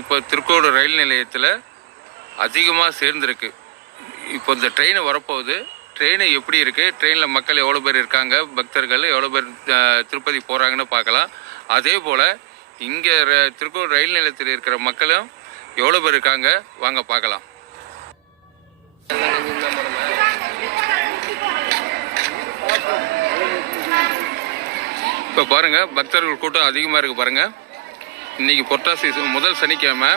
இப்போ திருக்கோடு ரயில் நிலையத்தில் அதிகமாக சேர்ந்துருக்கு. இப்போ இந்த ட்ரெயின் வரப்போகுது. ட்ரெயின் எப்படி இருக்குது ட்ரெயினில் மக்கள் எவ்வளோ பேர் இருக்காங்க? பக்தர்கள் எவ்வளோ பேர் திருப்பதி போகிறாங்கன்னு பார்க்கலாம். அதே போல் இங்கே திருக்கோடு ரயில் நிலையத்தில் இருக்கிற மக்களும் எவ்வளோ பேர் இருக்காங்க? வாங்க பார்க்கலாம். இப்போ பாருங்கள் பக்தர்கள் கூட்டம் அதிகமாக இருக்குது பாருங்கள் இன்னைக்கு புரட்டாசி முதல் சனிக்கிழமை.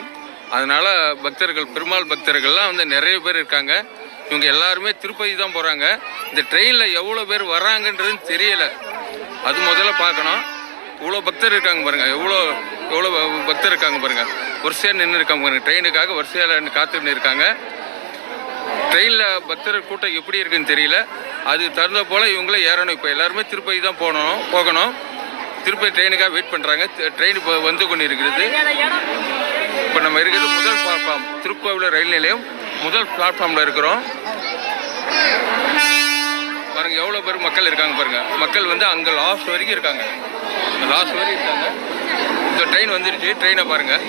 அதனால பக்தர்கள் பெருமாள் பக்தர்கள்லாம் வந்து நிறைய பேர் இருக்காங்க. இவங்க எல்லாருமே திருப்பதி தான் போகிறாங்க இந்த ட்ரெயினில் எவ்வளோ பேர் வர்றாங்கன்றது தெரியலை. அது முதல்ல பார்க்கணும். இவ்வளோ பக்தர் இருக்காங்க பாருங்கள் எவ்வளோ எவ்வளோ பக்தர் இருக்காங்க பாருங்கள் வரிசையாக நின்று இருக்காங்க பாருங்கள் ட்ரெயினுக்காக வரிசையாக காத்துட்டு இருக்காங்க. ட்ரெயினில் பக்தர் கூட்டம் எப்படி இருக்குன்னு தெரியல. அது தகுந்த போல் இவங்களே ஏறணும். இப்போ எல்லாருமே திருப்பதி தான் போகணும் போகணும். திருப்பி ட்ரெயினுக்காக வெயிட் பண்ணுறாங்க ட்ரெயின் இப்போ வந்து கொண்டு இருக்கிறது இப்போ நம்ம இருக்கிறது முதல் பிளாட்ஃபார்ம் திருக்கோவில் ரயில் நிலையம் முதல் பிளாட்ஃபார்மில் இருக்கிறோம். பாருங்க எவ்வளோ பேர் மக்கள் இருக்காங்க பாருங்க. மக்கள் வந்து அங்கே லாஸ்ட் வரைக்கும் இருக்காங்க. லாஸ்ட் வரைக்கும் இருக்காங்க. இந்த ட்ரெயின் வந்துருச்சு. ட்ரெயினை பாருங்கள்